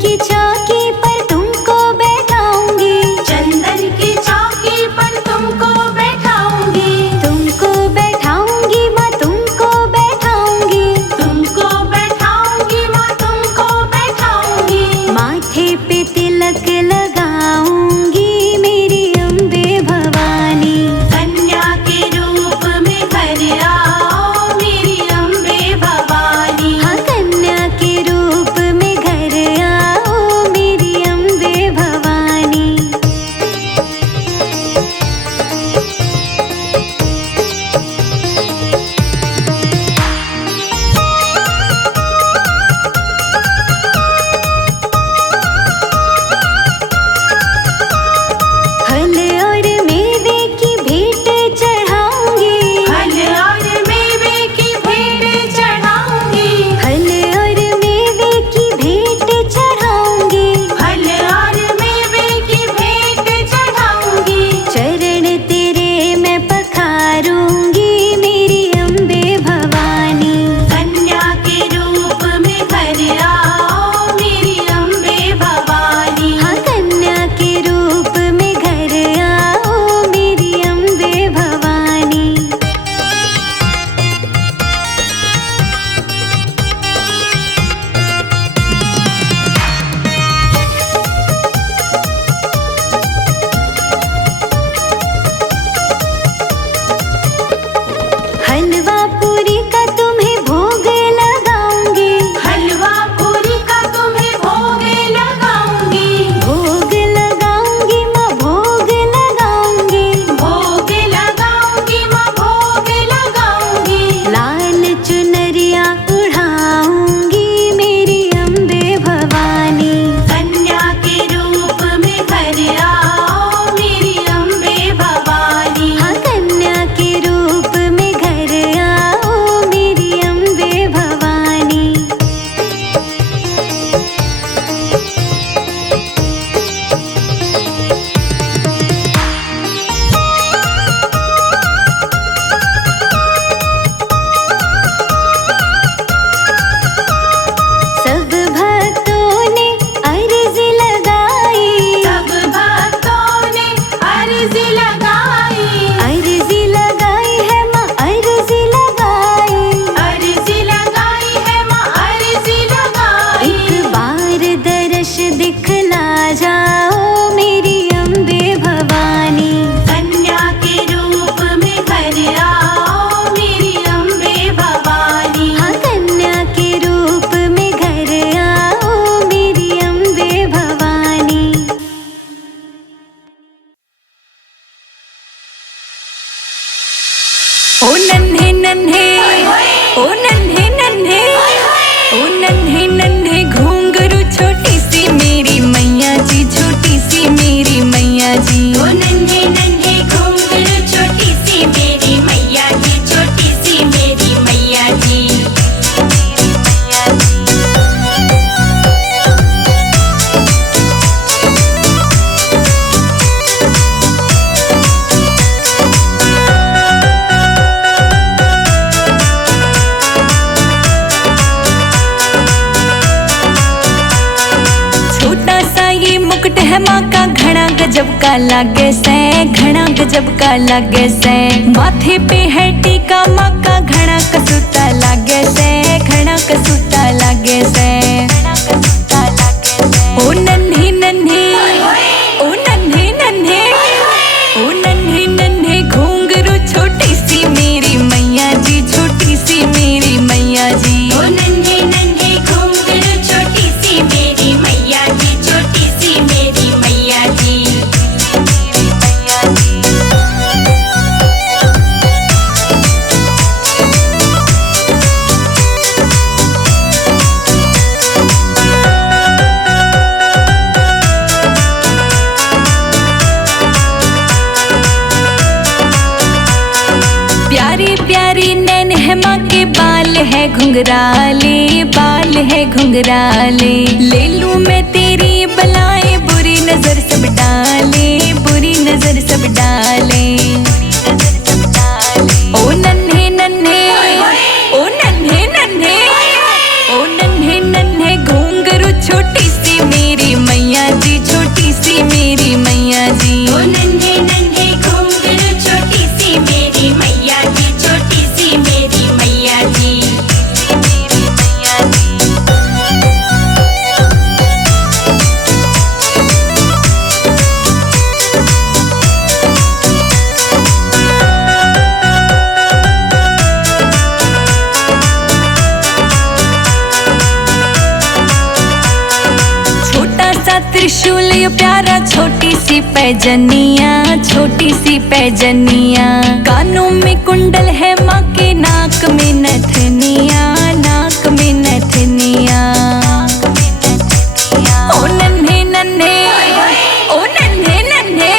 की चौकी पर तुमको बैठाऊंगी, चंदन की चौकी पर तुमको बैठाऊंगी, तुमको बैठाऊंगी माँ, तुमको बैठाऊंगी, तुमको बैठाऊंगी माँ, तुमको बैठाऊंगी। माथे पे तिलक लगाऊंगी मेरी अम्बे भवानी, कन्या के रूप में घर आओ मेरी अम्बे भवानी। हाँ कन्या के रूप में घर आओ मेरी अम्बे भवानी। फल और मेवे की भेंट चढ़ाऊंगी, फल और मेवे की भेंट चढ़ाऊंगी, फल और मेवे की भेंट चढ़ाऊंगी, फल और मेवे की भेंट चढ़ाऊंगी। चरण तेरे मैं पखारूंगी मेरी अम्बे भवानी, कन्या के रूप में घर आओ मेरी अम्बे भवानी। हाँ कन्या के रूप में घर आओ मेरी अम्बे भवानी। हलवा पूरी का तुम्हें भोग लगाऊंगी, हलवा पूरी का तुम्हें भोग लगाऊंगी, भोग लगाऊंगी माँ, भोग लगाऊंगी, भोग लगाऊंगी माँ, भोग लगाऊंगी। लाल चुनरिया उड़ाऊंगी मेरी अम्बे भवानी, कन्या के रूप में घर आओ मेरी अम्बे भवानी। हाँ कन्या के रूप में घर आओ मेरी अम्बे भवानी। सब भक्तों ने अर्ज लगाई, सब भक्तों ने अर्जी लगाई, अर्जी लगाई है माँ, अर्जी लगाई, अर्जी लगाई है माँ, अर्जी लगाई। एक बार दर्श दिखला जाओ मेरी अम्बे भवानी, कन्या के रूप में घर आओ मेरी अम्बे भवानी। हाँ कन्या के रूप में घर आओ मेरी अम्बे भवानी। ओ नन्हे नन्हे, ओ नन्हे नन्हे, ओ नन्हे नन्हे घुंघरू छोटी सी मेरी मैया जी, छोटी सी मेरी मैया जी। ओ नन्हे नन्हे घुंघरू छोटी सी मेरी मैया जी, छोटी सी मेरी मैया जी। छोटा सा ये मुकुट है माँ का, घना गजब का लागे से, घना गजब का लागे से। माथे पे है टीका माँ का, घना कसूता लागे से, घना कसूता लागे से। ओ नन्हे नन्हे, ओ नन्हे नन्हे, ओ नन्हे नन्हे घुंघरू छोटी सी मेरी मैया जी, छोटी सी मेरी मैया जी। ओ नन्हे नन्हे घुंघरू छोटी सी मेरी मैया जी, छोटी सी मेरी मैया जी। प्यारी प्यारी नैन है माँ के, बाल है घुंघराले, बाल है घुंघराले। ले लूं मैं तेरी बलाएं, बुरी नजर सब डाले, बुरी नजर सब डाले। ओ नन्हे नन्हे, ओ नन्हे नन्हे, ओ नन्हे नन्हे घुंघरू छोटी सी जो प्यारा छोटी सी पैजनिया, छोटी सी पैजनिया। कानों में कुंडल है माँ के, नाक में नथनिया, नाक में नथनिया। ओ नन्हे नन्हे, ओ नन्हे नन्हे,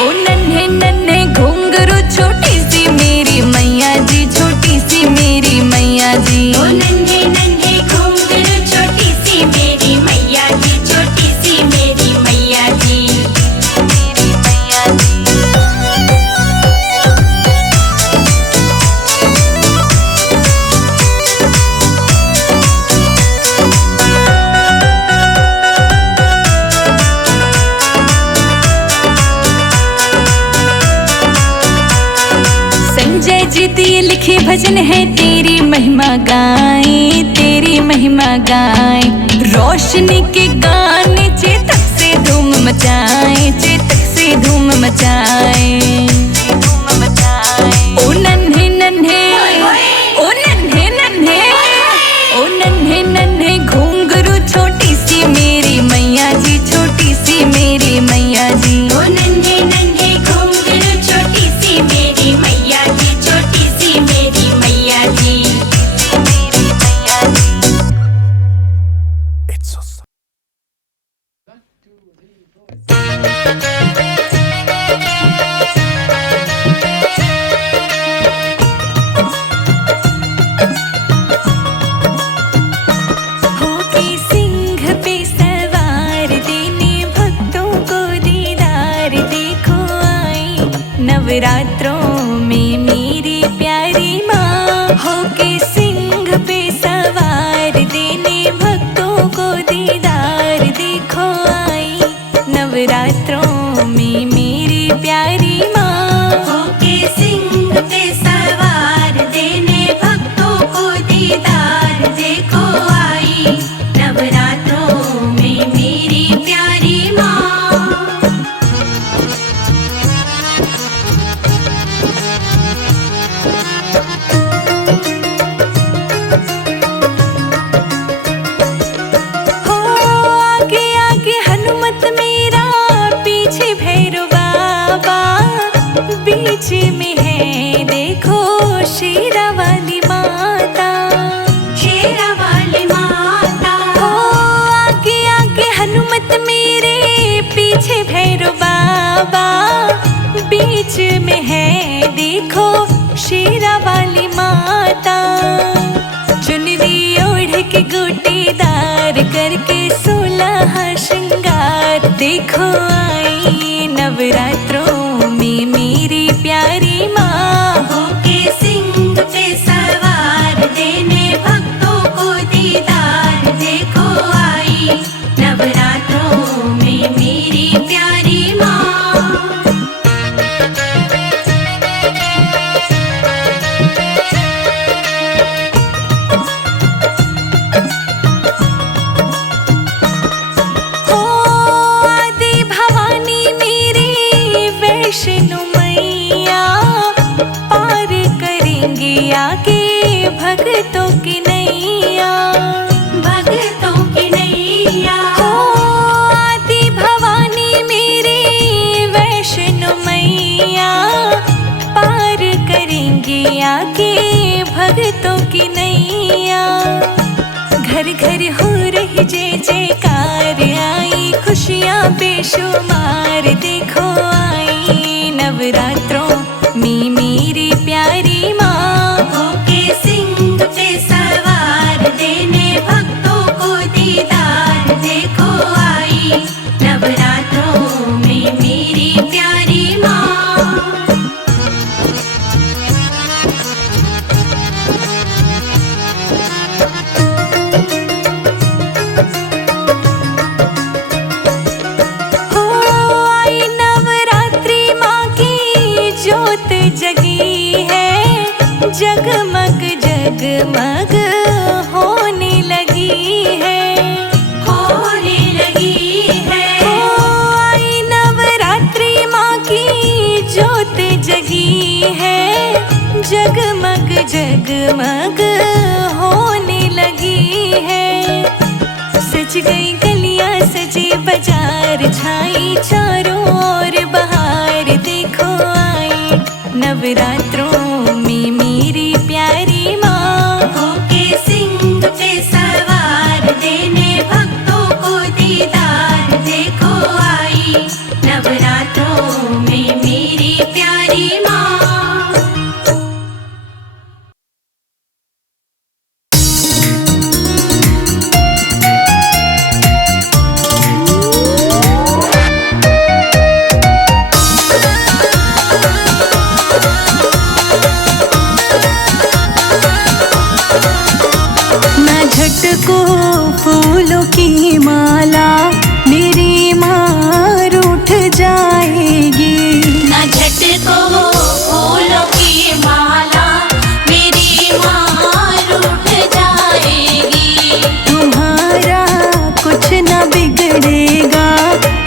ओ नन्हे नन्हे घुंघरू छोटी सी मेरी मैया जी, छोटी सी मेरी मैया जी। ओ नन्हे नन्हे घुंघरू छोटी सी मेरी मैया जी, छोटी सी मेरी मैया जी। मेरी मैया जी। संजय जी दिए लिखे भजन है, तेरी महिमा गाएं, तेरी महिमा गाएं। रोशनी के गाने चेतक से धूम मचाएं, चेतक से धूम मचाएं। ओ नन्हे नन्हे, ओ नन्हे नन्हे, ओ नन्हे नन्हे घुंघरू छोटी सी मेरी मैया जी, छोटी सी मेरी मैया जी। ओ नन्हे नन्हे घुंघरू छोटी सी मेरी मैया जी, छोटी सी मेरी मैया जी। हो के सिंह पे सवार देने भक्तों को दीदार देखो आई, नवरात्रों में मेरी प्यारी माँ। हो के सिंह पे सवार देने भक्तों को दीदार देखो आई, नवरात्रों में मेरी प्यारी माँ। होके सिंह पे सवार देने भक्तों को दीदार देखो आई, नवरात्रों में मेरी प्यारी माँ। हो आगे आगे हनुमत मेरा, पीछे भैरव बाबा, बीच में है देखो शेरा वाली माता, शेरा वाली माता। हो आगे आगे हनुमत मेरे, पीछे भैरव बाबा, बीच में है देखो शेरा वाली माता। चुनरी ओढ़ के गोटेदार करके 16 श्रृंगार देखो आई, नवरात्रों में मेरी प्यारी माँ। होके सिंह पे सवार देने भक्तों को दीदार देखो आई, नवरात्रों में मेरी प्यारी माँ। हो आदि भवानी मेरी वैष्णो मैया, पार करेंगे आगे भक्तों की नैया, भक्तों की नैया। हो आदि भवानी मेरी वैष्णो मैया, पार करेंगे आगे भक्तों की नैया। घर घर हो रही जय जयकार आई, खुशियाँ बेशुमार देखो आई, नवरात्रों में मेरी प्यारी माँ। होके सिंह पे सवार देने भक्तों को दीदार देखो आई, नवरात्रों में मेरी प्यारी माँ। हो आई नवरात्रि माँ की ज्योत जगी है, जगमग जगमग होने लगी है, होने लगी है। हो आई नवरात्रि माँ की ज्योत जगी है, जगमग जगमग होने लगी है। सज गई गलियां सजे बाजार, नवरात्रों में मेरी प्यारी माँ। होके सिंह पे सवार देने भक्तों को दीदार देखो आई नवरात्रों में मेरी प्यारी माँ। को फूलों की माला मेरी माँ रूठ जाएगी। ना झटको फूलों की माला मेरी माँ रूठ जाएगी। तुम्हारा कुछ न बिगड़ेगा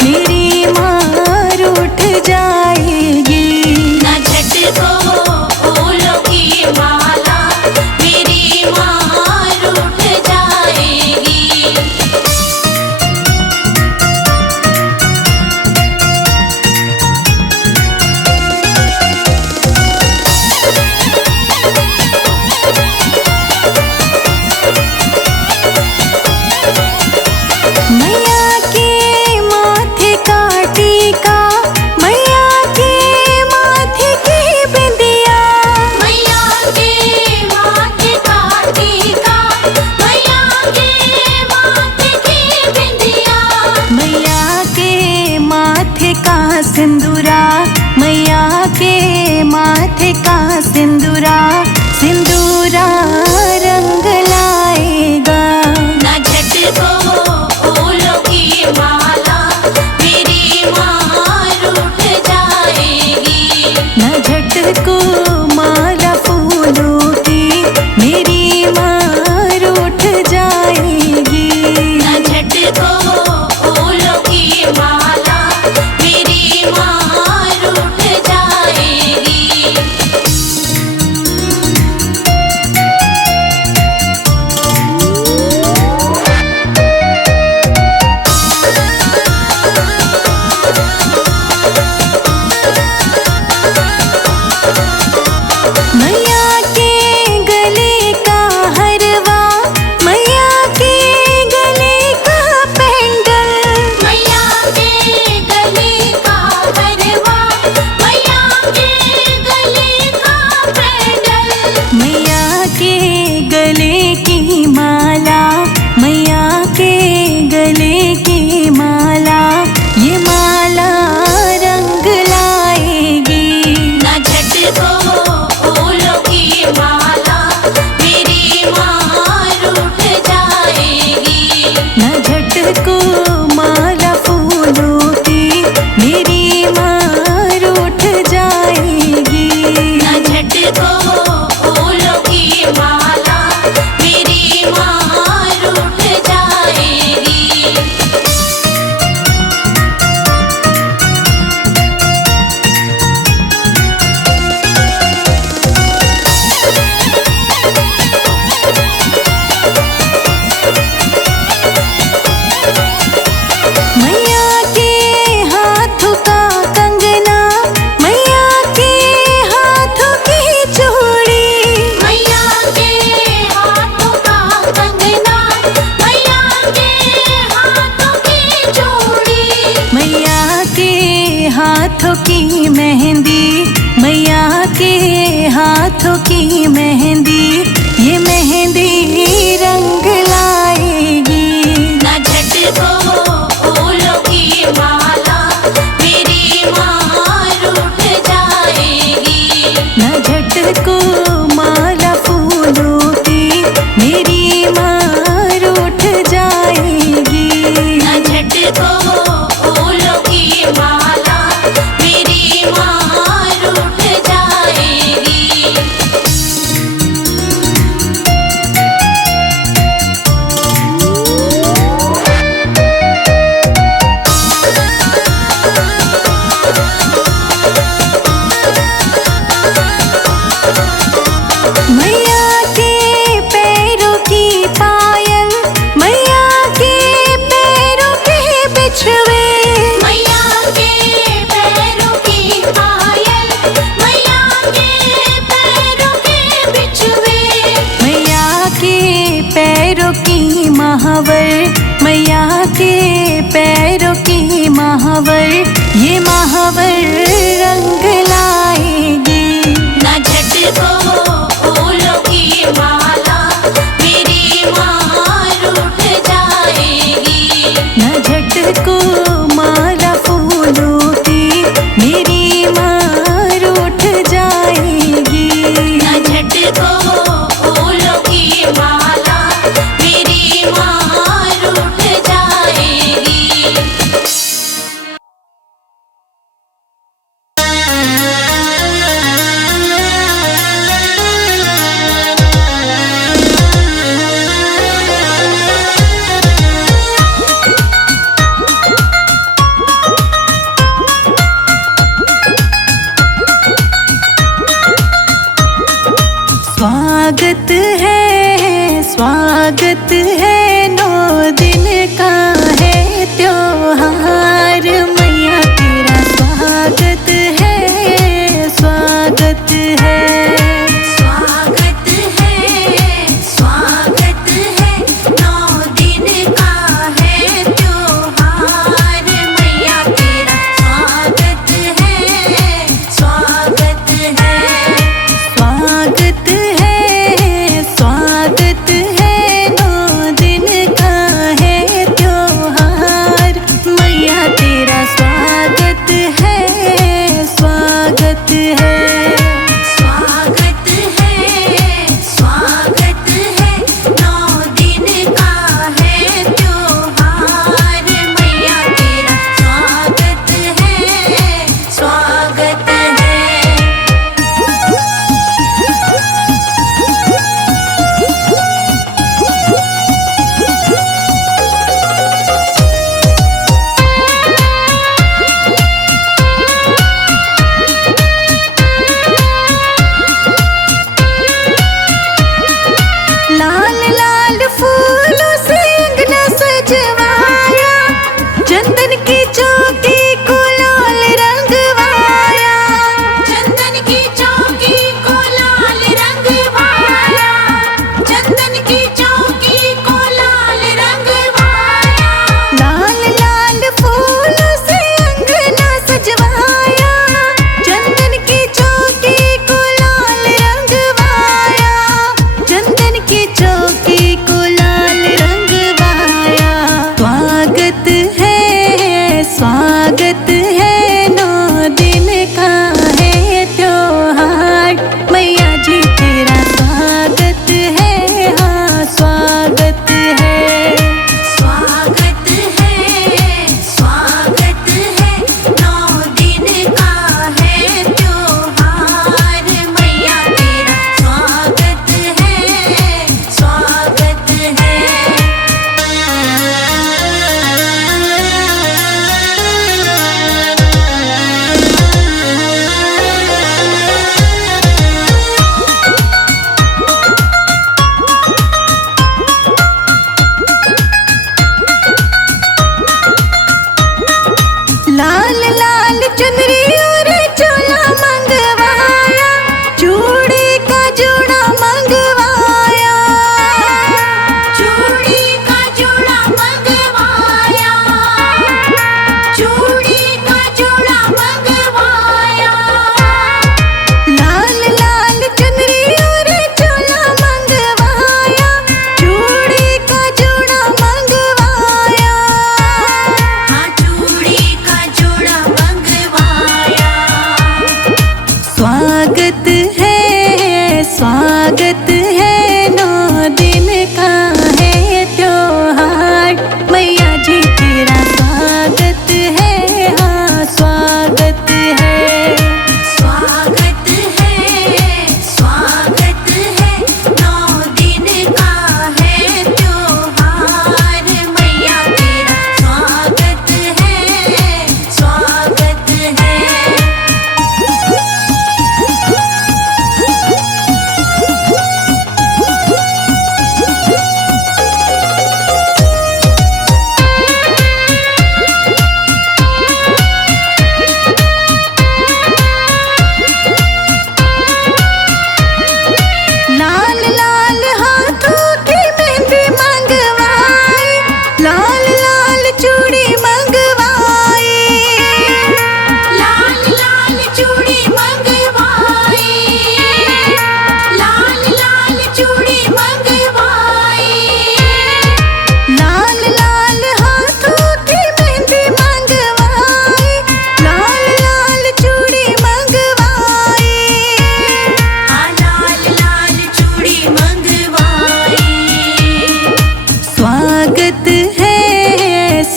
मेरी माँ रूठ जाएगी। ना झटको फूलों की माला मेरी माँ रूठ जाएगी। मैया के माथे का टीका, मैया के माथे की बिंदिया, मैया के माथे का टीका, मैया के माथे की बिंदिया, मैया के माथे का सिंदूरा, मैया के माथे का सिंदूरा, सिंदूरा रंग लाएगा। ना झटको फूलों की माला मेरी माँ रूठ जाएगी। न झटको माला फूलों की मेरी माँ रूठ जाएगी। ना झटको फूलों की माला मेरी माँ रूठ जाएगी। मैया के गले का हरवा, मैया के गले का पेंडल, मैया के गले का हरवा, मैया के गले का पेंडल, मैया के गले की माला, मैया के गले की माला, ये माला रंग लाएगी। ना झटको फूलों की माला मेरी माँ रूठ जाएगी। न झटको माला फूलों की मेरी माँ रूठ जाएगी। ना झटको फूलों की माला मेरी माँ रूठ जाएगी। मैया के हाथों का कंगना, मैया के हाथों की चूड़ी, मैया के हाथों का कंगना, मैया के हाथों की चूड़ी, मैया के हाथों की मेहंदी, मैया के हाथों की मेहंदी, ये मेहंदी रंग लाएगी। ना झटको फूलों की माला मेरी माँ रूठ जाएगी। न झटको माला फूलों की मेरी माँ रूठ जाएगी। ना झटको फूलों की माला मेरी माँ रूठ जाएगी।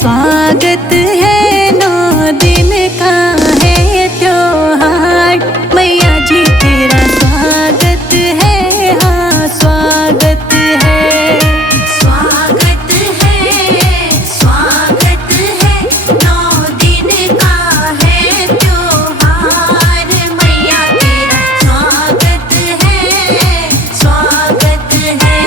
स्वागत है, 9 दिन का है त्योहार, मैया जी तेरा स्वागत है, हाँ स्वागत है। स्वागत है, 9 दिन का है त्योहार, मैया तेरा स्वागत है, स्वागत है।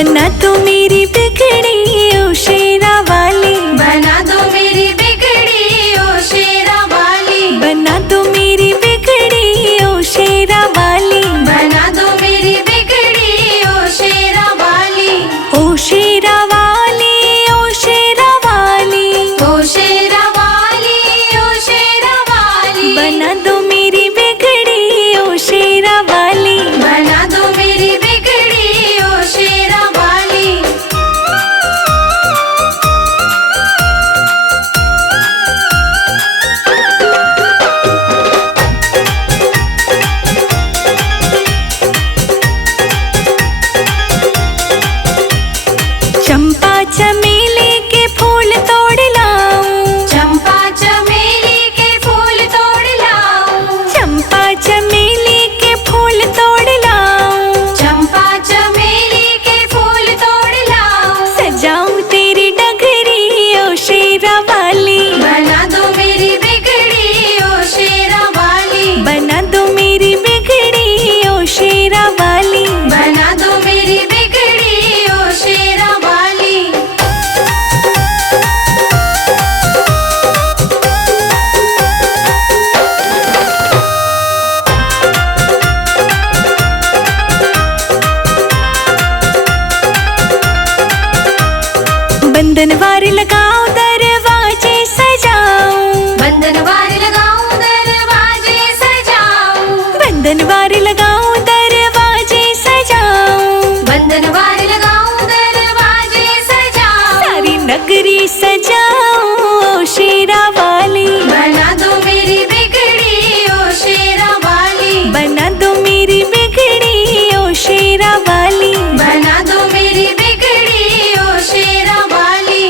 बना दो मेरी बिगड़ी ओ शेरा वाली, बना दो मेरी बिगड़ी ओ शेरा वाली, बना दो मेरी बिगड़ी ओ शेरा वाली, बना दो मेरी बिगड़ी ओ शेरा वाली, ओ शेरा वाली, ओ शेरा वाली, ओ शेरा वाली, ओ शेरा वाली, बना दो मेरी बिगड़ी ओ शेरा वाली। बना दो मेरी बिगड़ी ओ शेरा वाली। चंपा चमेली के फूल तोड़ लाऊं, चंपा चमेली के फूल तोड़ लाऊं, चंपा चमेली के फूल तोड़ लाऊं, चंपा चमेली के फूल तोड़ लाऊं, सजाऊं तेरी डगरी ओ शेरा वाली, बना दो मेरी बिगड़ी ओ शेरा वाली, बना दो मेरी बिगड़ी ओ शेरा वाली। बना दो मेरी बिगड़ी ओ शेरा वाली। बंधनवार लगाओ दरवाजे सजाऊं, बंधनवार लगाऊं दरवाजे सजाऊं, बंधनवार लगाओ दरवाजे सजाऊं, बंधनवार लगाऊं दरवाजे सजाऊं, सारी नगरी सजाऊं ओ शेरा वाली, बना दो मेरी बिगड़ी ओ शेरा वाली, बना दो मेरी बिगड़ी ओ शेरा वाली। बना दो मेरी बिगड़ी ओ शेरा वाली।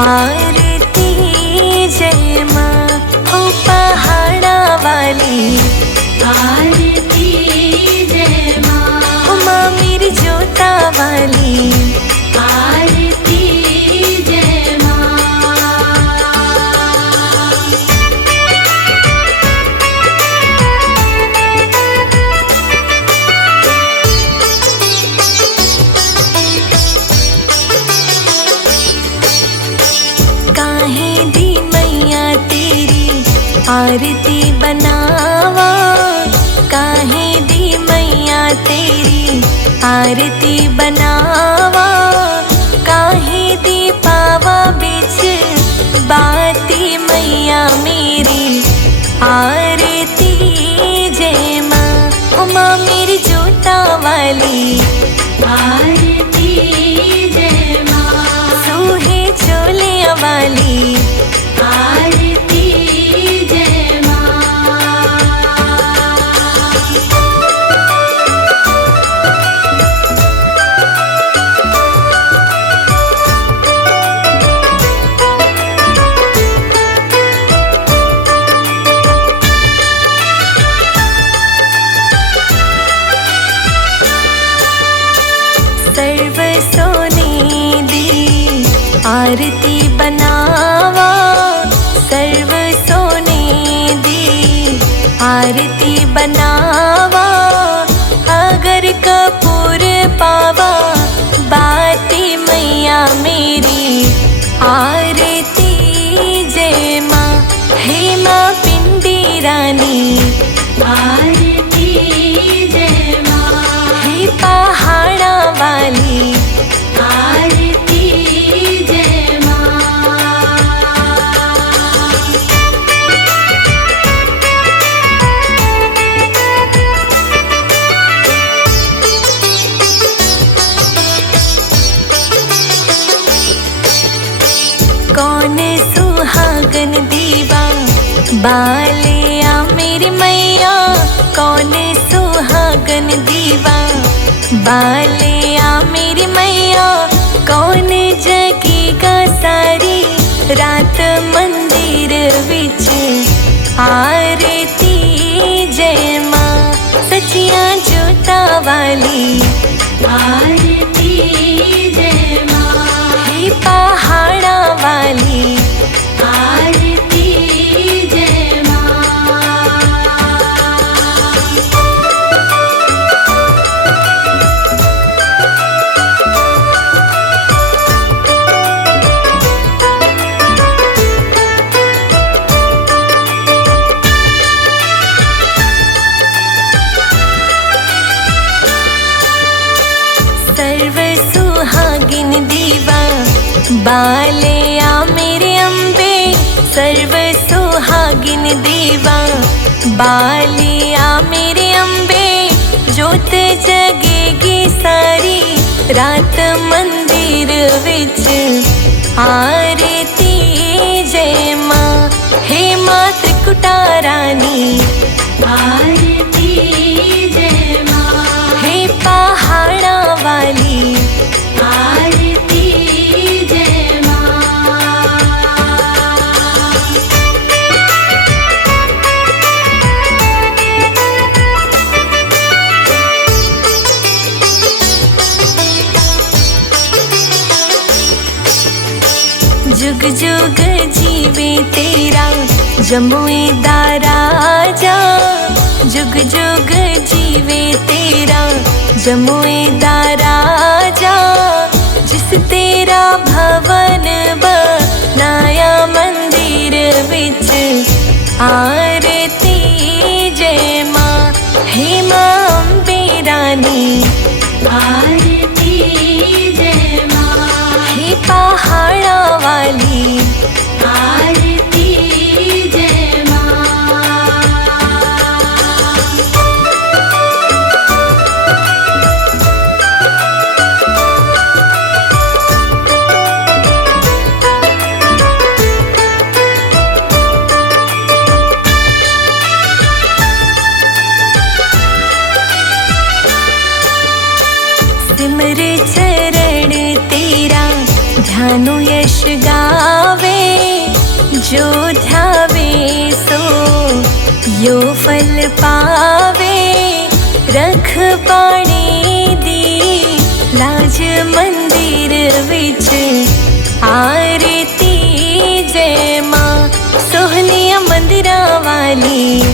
आरती जय माँ ओ पहाड़ा वाली, आरती जय माँ ओ माँ मेरी जोता वाली, आरती जय माँ काहे दी मैया तेरी आरती बनावा, काहे दी मैया तेरी आरती बनावा, काहे दी पावा बिच बाती मैया मेरी, आरती जय माँ ओ माँ मेरी जोता वाली, आरती जय माँ सोहे चोलिया वाली, आरती जय माँ सर्व सोने दी आरती बनावा, सर्व सोने दी आरती बनावा, अगर कपूर पावा बाती मैया मेरी, आरती जय माँ हे माँ पिंडी रानी, आरती जय माँ हे पहाड़ा वाली, आरती जय माँ कौन सुहागन दीवा बालिया मेरी मैया, कौन सुहागन दीवा बालिया मेरी मैया, कौन जगेगा सारी रात मंदिर विच, आरती जय माँ सचिया जोता वाली, आरती जय माँ हे पहाड़ा वाली, आरती जय माँ सर्व सुहागिन दीवा बालिया मेरे अम्बे, सर्व सुहागिन दीवा बालिया मेरे अम्बे, जोत जगेगी सारी रात मंदिर विच, आरती जय माँ हे माँ त्रिकुटा रानी, आरती जय माँ हे पहाड़ा वाली, आरती जय माँ जुग जुग जीवे तेरा जमुई दा राजा, जुग जुग जीवे तेरा जमुई दा राजा, जिस तेरा भवन बनाया मंदिर विच, आरती जय माँ हे माँ अम्बे रानी, आरती जय माँ हे पहाड़ा वाली, आरती जय माँ सिमर चरण तेरा ध्यानु यश गा जो ध्यावे सो यो फल पावे। रख पाणी दी लाज मंदिर विच आरती जय मां। सोहनिया मंदिरा वाली